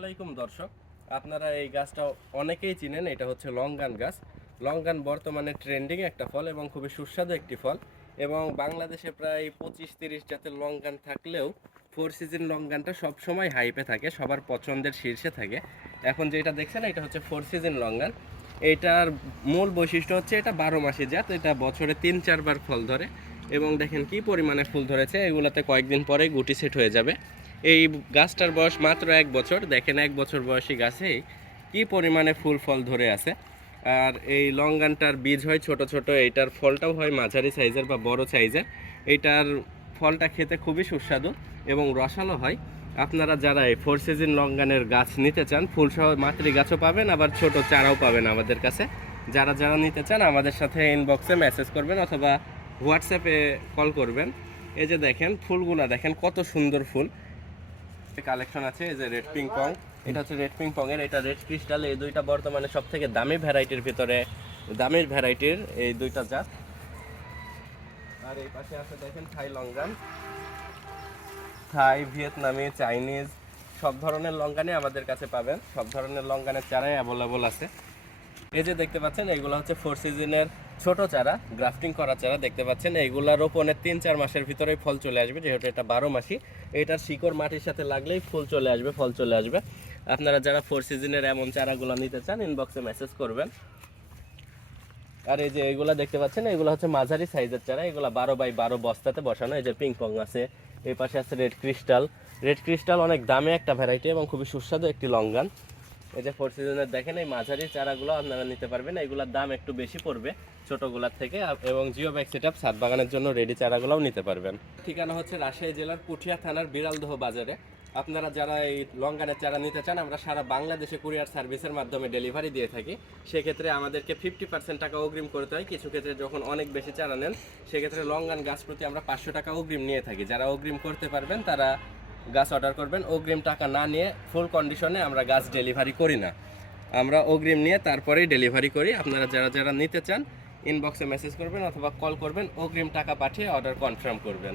আলাইকুম দর্শক। আপনারা এই গাছটা অনেকেই চিনেন, এটা হচ্ছে লঙ্গান গাছ। লঙ্গান বর্তমানে ট্রেন্ডিং একটা ফল এবং খুবই সুস্বাদু একটি ফল এবং বাংলাদেশে প্রায় পঁচিশ তিরিশ জাতের লঙ্গান থাকলেও ফোর সিজন লঙ্গানটা সবসময় হাইপে থাকে, সবার পছন্দের শীর্ষে থাকে। এখন যেটা দেখছেন, এটা হচ্ছে ফোর সিজন লঙ্গান। এটার মূল বৈশিষ্ট্য হচ্ছে এটা বারো মাসি জাত, এটা বছরে তিন চারবার ফল ধরে এবং দেখেন কি পরিমাণে ফুল ধরেছে, এগুলোতে কয়েকদিন পরে গুটি সেট হয়ে যাবে। এই গাছটার বয়স মাত্র এক বছর। দেখেন এক বছর বয়সী গাছেই কি পরিমাণে ফুল ফল ধরে আছে। আর এই লঙ্গানটার বীজ হয় ছোট ছোট, এইটার ফলটাও হয় মাঝারি সাইজের বা বড় সাইজের। এইটার ফলটা খেতে খুবই সুস্বাদু এবং রসালো হয়। আপনারা যারা এই ফোর সিজন লঙ্গানের গাছ নিতে চান, ফুলসহ মাতৃ গাছও পাবেন, আবার ছোট চারাও পাবেন আমাদের কাছে। যারা যারা নিতে চান, আমাদের সাথে ইনবক্সে মেসেজ করবেন অথবা হোয়াটসঅ্যাপে কল করবেন। এই যে দেখেন, ফুলগুলা দেখেন, কত সুন্দর ফুল। কালেকশন আছে, এই যে রেড পিং পং এটা হচ্ছে রেড পিং পং এর, এটা রেড ক্রিস্টাল এই দুইটা বর্তমানে সব থেকে দামি ভ্যারাইটির ভিতরে, দামের ভ্যারাইটির এই দুইটা জাত। আর এই পাশে আছে দেখেন থাই লঙ্গান। থাই, ভিয়েতনামি, চাইনিজ, সব ধরনের লঙ্গানই আমাদের কাছে পাবেন। সব ধরনের লঙ্গানের চারাই অ্যাভেলেবল আছে। এই যে দেখতে পাচ্ছেন এইগুলো হচ্ছে ফোর সিজনের ছোট চারা গ্রাফটিং করা চারা দেখতে পাচ্ছেন। এইগুলা রোপণের তিন চার মাসের ভিতরেই ফল চলে আসবে, যেহেতু এটা বারো মাসি এটার শিকড় মাটির সাথে লাগলেই ফুল চলে আসবে, ফল চলে আসবে। আপনারা যারা ফোর সিজনের এমন চারাগুলো নিতে চান ইনবক্সে মেসেজ করবেন। আর এই যে এগুলা দেখতে পাচ্ছেন, এগুলো হচ্ছে মাঝারি সাইজের চারা, এগুলো বারো বাই বারো বস্তাতে বসানো, এই যে পিং পং আছে এই পাশে আছে রেড ক্রিস্টাল রেড ক্রিস্টাল অনেক দামে একটা ভ্যারাইটি এবং খুবই সুস্বাদু একটি লঙ্গান। এই যে ফোর সিজনের দেখেন, এই মাঝারি চারাগুলো আপনারা নিতে পারবেন। এগুলোর দাম একটু বেশি পড়বে ছোটগুলার থেকে এবং জিও ব্যাগ সেট আপ সাত বাগানের জন্য রেডি চারাগুলোও নিতে পারবেন। ঠিকানা হচ্ছে রাজশাহী জেলার পুঠিয়া থানার বিড়ালদহ বাজারে। আপনারা যারা এই লঙ্গানের চারা নিতে চান, আমরা সারা বাংলাদেশে কুরিয়ার সার্ভিসের মাধ্যমে ডেলিভারি দিয়ে থাকি। সেক্ষেত্রে আমাদেরকে ফিফটি পার্সেন্ট টাকা অগ্রিম করতে হয়। কিছু ক্ষেত্রে যখন অনেক বেশি চারা নেন, সেক্ষেত্রে লঙ্গান গাছ প্রতি আমরা পাঁচশো টাকা অগ্রিম নিয়ে থাকি। যারা অগ্রিম করতে পারবেন, তারা গাছ অর্ডার করবেন, অগ্রিম টাকা না নিয়ে ফুল কন্ডিশনে আমরা গাছ ডেলিভারি করি না। আমরা অগ্রিম নিয়ে তারপরেই ডেলিভারি করি। আপনারা যারা যারা নিতে চান ইনবক্সে মেসেজ করবেন অথবা কল করবেন, অগ্রিম টাকা পাঠিয়ে অর্ডার কনফার্ম করবেন।